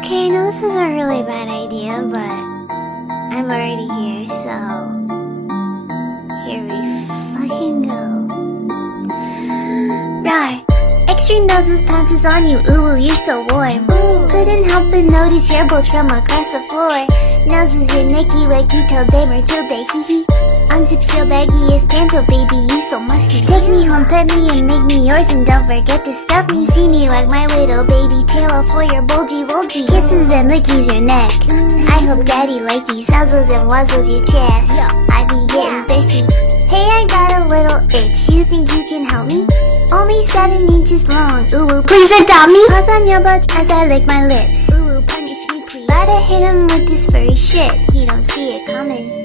Okay, I know this is a really bad idea, but I'm already here, so here we fucking go. Rawr! Extra noses pounces on you, ooh, you're so warm. Couldn't help but notice your bolts from across the floor. Noses your necky wacky till day Matilda, hee hee. Unzips your baggiest pants, oh baby, you so musky. Take me home, pet me and make me yours, and don't forget to stuff me. See me wag my widow baby tail for your bulgy wulgy. Kisses and lickies your neck. I hope daddy likey suzzles and wuzzles your chest. I be getting thirsty. Hey, I got a little itch. You think you can help me? Only 7 inches long. Ooh, please adopt me. Paws on your butt as I lick my lips. Ooh, punish me please. Gotta hit him with this furry shit. He don't see it coming.